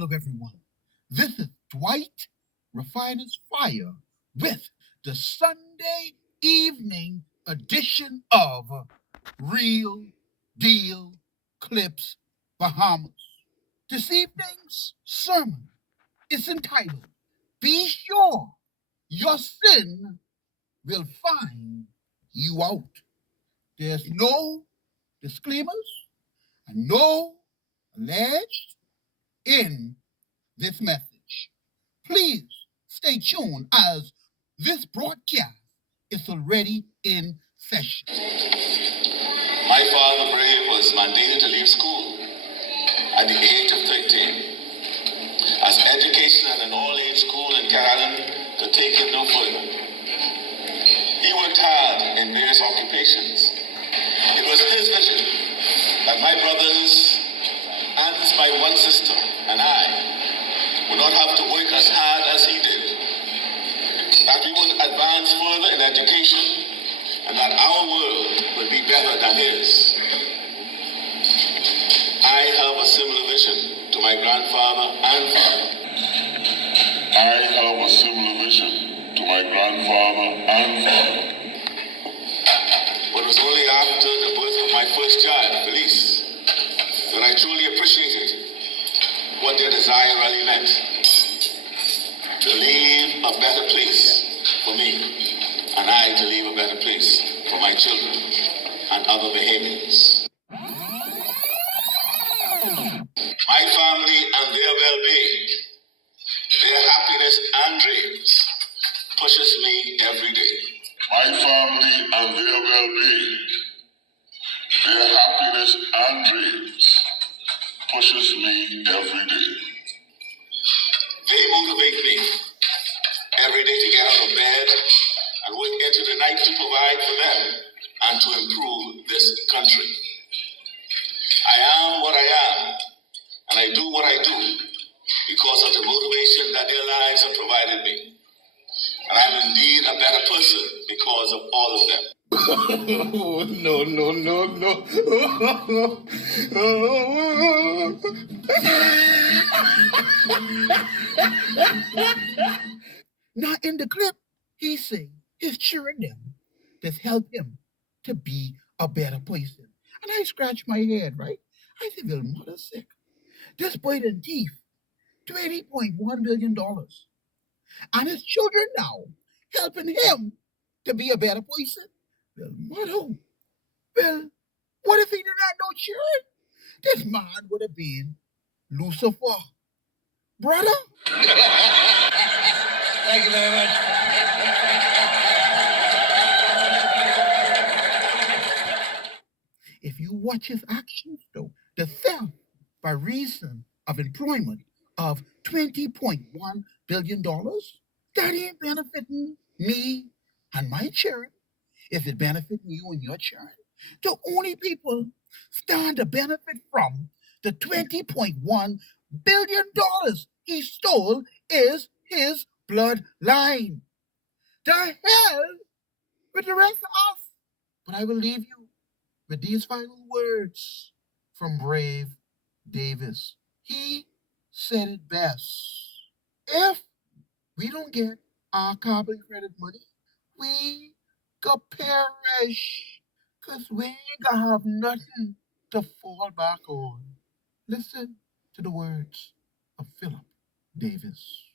hello everyone. This is Dwight Refiner's Fire with the Sunday evening edition of Real Deal Clips Bahamas. This evening's sermon is entitled, Be Sure Your Sin Will Find You Out. There's no disclaimers and no alleged in this message. Please stay tuned as this broadcast is already in session. My father, Brave, was mandated to leave school at the age of 13, as education at an all-age school in Carolyn could take him no further. He worked hard in various occupations. It was his vision that my brothers and my one sister and I would not have to work as hard as he did, that we would advance further in education, and that our world would be better than his. I have a similar vision to my grandfather and father. I have a similar vision to my grandfather and father. But it was only after the birth of my first child, Felice, that I truly appreciated what their desire really meant. To leave a better place for me, and I to leave a better place for my children and other Bahamians. My family and their well-being, their happiness and dreams pushes me every day. My family and their well-being, their happiness and dreams pushes me every day. They motivate me every day to get out of bed and work into the night to provide for them and to improve this country. I am what I am, and I do what I do because of the motivation that their lives have provided me. And I'm indeed a better person because of all of them. Oh, no. Now, in the clip, he say he's cheering them to help him to be a better person. And I scratch my head, right? I said, well, mother sick. This boy done thief $20.1 billion. And his children now helping him to be a better person. Well, mother, well, what if he did not know children? This man would have been Lucifer. Brother? Thank you very much. If you watch his actions, though, the theft by reason of employment of $20.1 billion, that ain't benefiting me and my children. If it benefiting you and your children, the only people stand to benefit from the $20.1 billion he stole is his bloodline. The hell with the rest of us. But I will leave you with these final words from Brave Davis. He said it best. If we don't get our carbon credit money, we go perish, 'cause we ain't gonna have nothing to fall back on. Listen to the words of Philip Davis.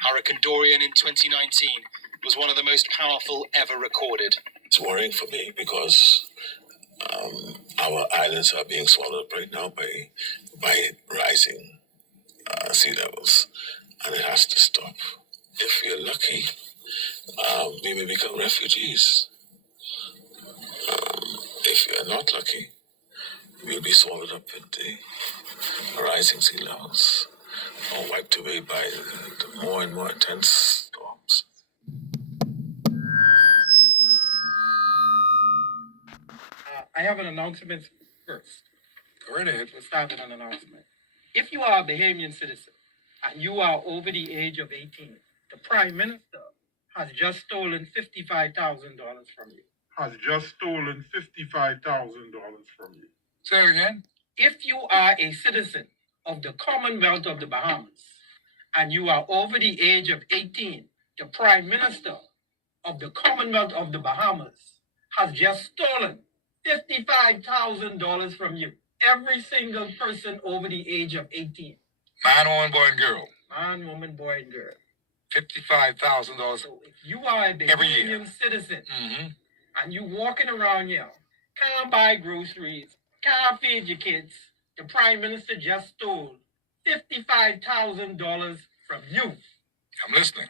Hurricane Dorian in 2019 was one of the most powerful ever recorded. It's worrying for me because our islands are being swallowed up right now by rising sea levels, and it has to stop. If we're lucky, we may become refugees. If we are not lucky, we'll be swallowed up with the rising sea levels or wiped away by the more and more intense storms. I have an announcement first. Go right ahead. We'll start with an announcement. If you are a Bahamian citizen and you are over the age of 18, the Prime Minister has just stolen $55,000 from you. Has just stolen $55,000 from you. Say it again. If you are a citizen of the Commonwealth of the Bahamas, and you are over the age of 18, the Prime Minister of the Commonwealth of the Bahamas has just stolen $55,000 from you. Every single person over the age of 18. Man, woman, boy, and girl. Man, woman, boy, and girl. $55,000 So if you are a every year. Bahamian citizen Mm-hmm. and you walking around here, can't buy groceries, can't feed your kids, the Prime Minister just stole $55,000 from you. I'm listening.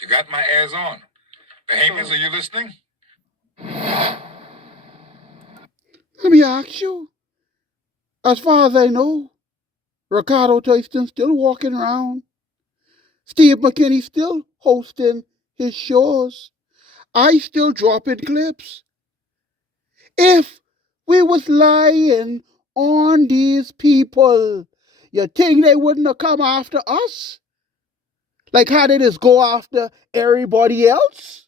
You got my ears on. Bahamians, are you listening? Let me ask you. As far as I know, Ricardo Thurston still walking around. Steve McKinney still hosting his shows. I still dropping clips. If we was lying on these people, you think they wouldn't have come after us? Like how they just go after everybody else?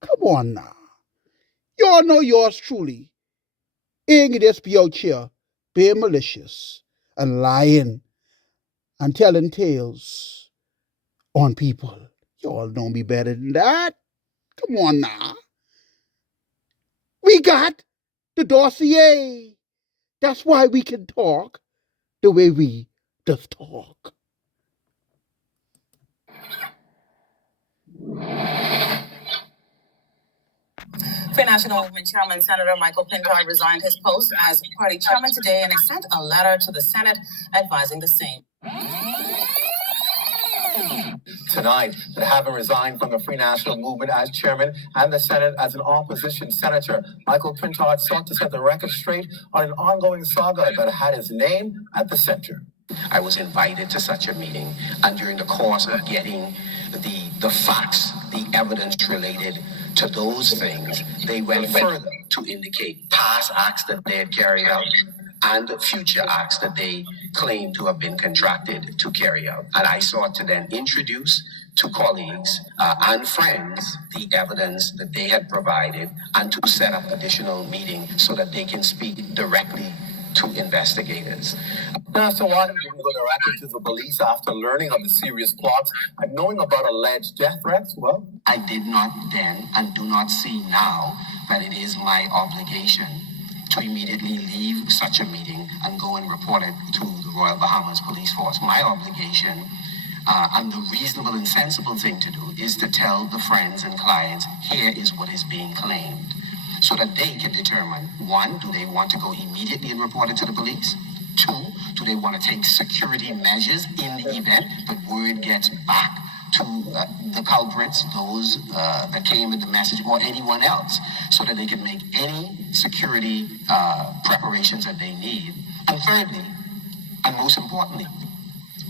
Come on now. Y'all know yours truly. Ain't just be out here being malicious and lying and telling tales on people. Y'all know me better than that. Come on now. We got the dossier. That's why we can talk the way we just talk. Free National Movement Chairman Senator Michael Pintoy resigned his post as party chairman today, and he sent a letter to the Senate advising the same. Tonight, that having resigned from the Free National Movement as chairman and the Senate as an opposition senator, Michael Pintoy sought to set the record straight on an ongoing saga that had his name at the center. I was invited to such a meeting, and during the course of getting the facts, the evidence related to those things, they went further to indicate past acts that they had carried out and future acts that they claim to have been contracted to carry out. And I sought to then introduce to colleagues and friends the evidence that they had provided and to set up additional meetings so that they can speak directly to investigators. Now, so why didn't you go directly to the police after learning of the serious plots and knowing about alleged death threats? Well, I did not then and do not see now that it is my obligation to immediately leave such a meeting and go and report it to the Royal Bahamas Police Force. My obligation and the reasonable and sensible thing to do is to tell the friends and clients, here is what is being claimed, so that they can determine, one, do they want to go immediately and report it to the police? Two, do they want to take security measures in the event that word gets back to the culprits, those that came with the message, or anyone else, so that they can make any security preparations that they need? And thirdly, and most importantly,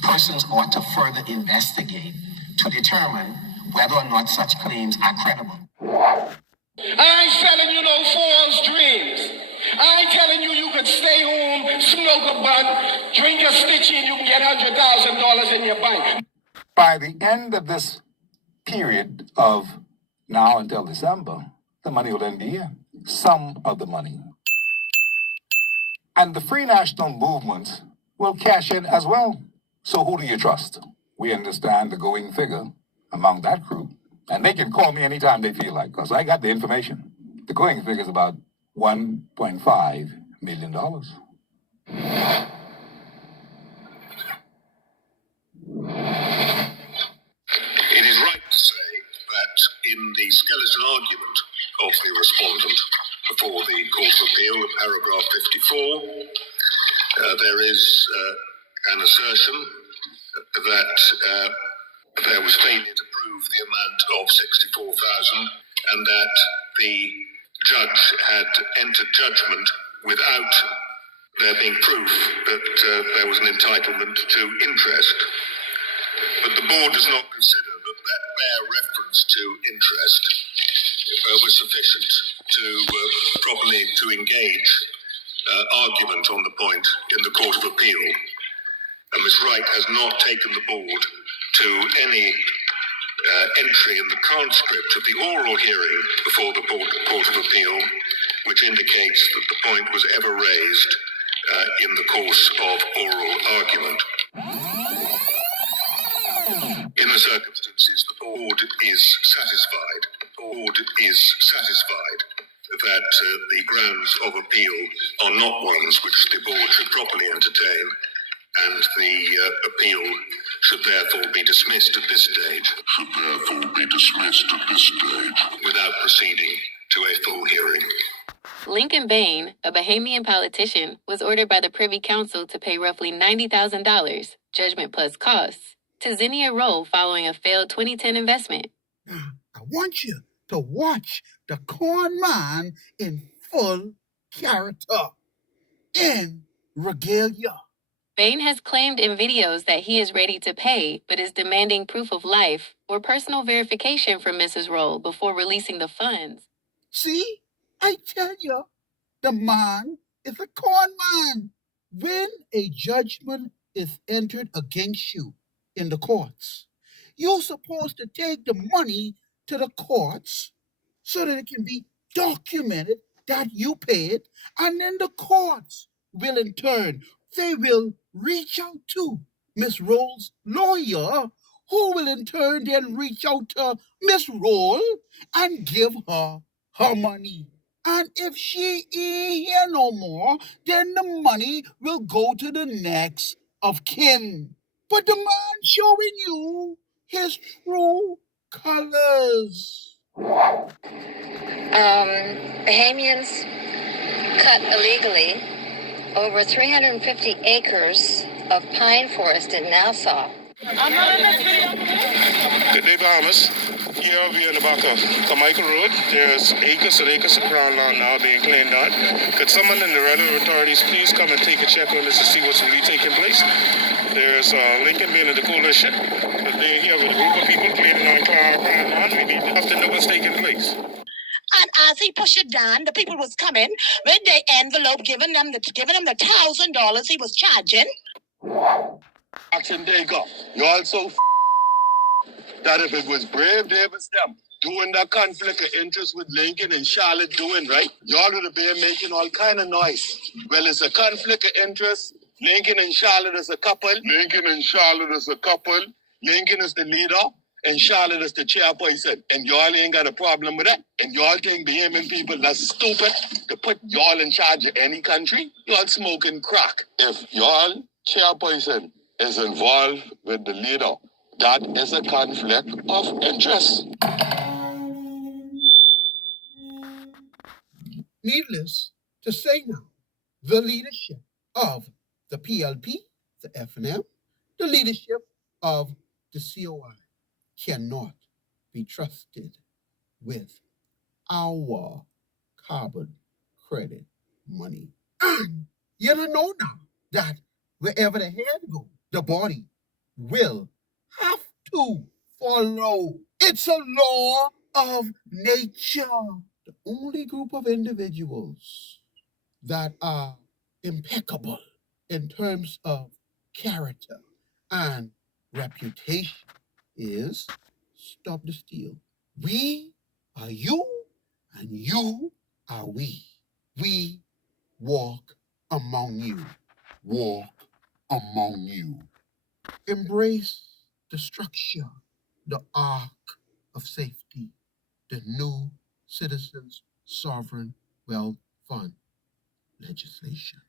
persons ought to further investigate to determine whether or not such claims are credible. I ain't selling you no false dreams. I ain't telling you you could stay home, smoke a bun, drink a stitchy, and you can get $100,000 in your bank. By the end of this period of now until December, the money will then be here. Some of the money. And the Free National Movement will cash in as well. So who do you trust? We understand the going figure among that group. And they can call me anytime they feel like, because I got the information. The going figure is about $1.5 million. It is right to say that in the skeleton argument of the respondent before the Court of Appeal, paragraph 54, there is an assertion that there was failure to prove the amount of 64,000 and that the judge had entered judgment without there being proof that there was an entitlement to interest. But the board does not consider that bare reference to interest was sufficient to properly to engage argument on the point in the Court of Appeal. And Ms. Wright has not taken the board to any entry in the transcript of the oral hearing before the Court of Appeal, which indicates that the point was ever raised in the course of oral argument. In the circumstances, the board is satisfied. That the grounds of appeal are not ones which the board should properly entertain, and the appeal should therefore be dismissed at this stage. Without proceeding to a full hearing. Lincoln Bain, a Bahamian politician, was ordered by the Privy Council to pay roughly $90,000, judgment plus costs, to Zinnia Roll following a failed 2010 investment. I want you to watch the con man in full character, in regalia. Bain has claimed in videos that he is ready to pay, but is demanding proof of life or personal verification from Mrs. Roll before releasing the funds. See, I tell you, the man is a con man. When a judgment is entered against you in the courts, you're supposed to take the money to the courts so that it can be documented that you paid, and then the courts will in turn, they will reach out to Miss Roll's lawyer, who will in turn then reach out to Miss Roll and give her her money. And if she ain't here no more, then the money will go to the next of kin. But the man showing you his true colors. Bahamians cut illegally over 350 acres of pine forest in Nassau. Good day, Bahamas. Here we are in the back of Carmichael Road. There's acres and acres of crown lawn now being claimed on. Could someone in the relevant authorities please come and take a check on this to see what's really taking place? There's Lincoln Bain and the coalition. But they're here with a group of people claiming on crown lawn. We need to have to know what's taking place. And as he pushed it down, the people was coming with the envelope, giving them the $1,000 he was charging. Action day go. You also that if it was Brave Davis them doing that conflict of interest with Lincoln and Charlotte doing right, y'all would have been making all kind of noise. Well, it's a conflict of interest. Lincoln and Charlotte is a couple. Lincoln is the leader, and Charlotte is the chairperson. And y'all ain't got a problem with that. And y'all think Bahamian people that's stupid to put y'all in charge of any country? Y'all smoking crack. If y'all chairperson is involved with the leader, that is a conflict of interest. Needless to say now, the leadership of the PLP, the FNM, the leadership of the COI cannot be trusted with our carbon credit money. And you don't know now that wherever the head goes, the body will have to follow. It's a law of nature. The only group of individuals that are impeccable in terms of character and reputation is Stop the Steal. We are you, and you are we. We walk among you. Walk among you. Embrace the structure, the arc of safety, the new Citizens Sovereign Wealth Fund legislation.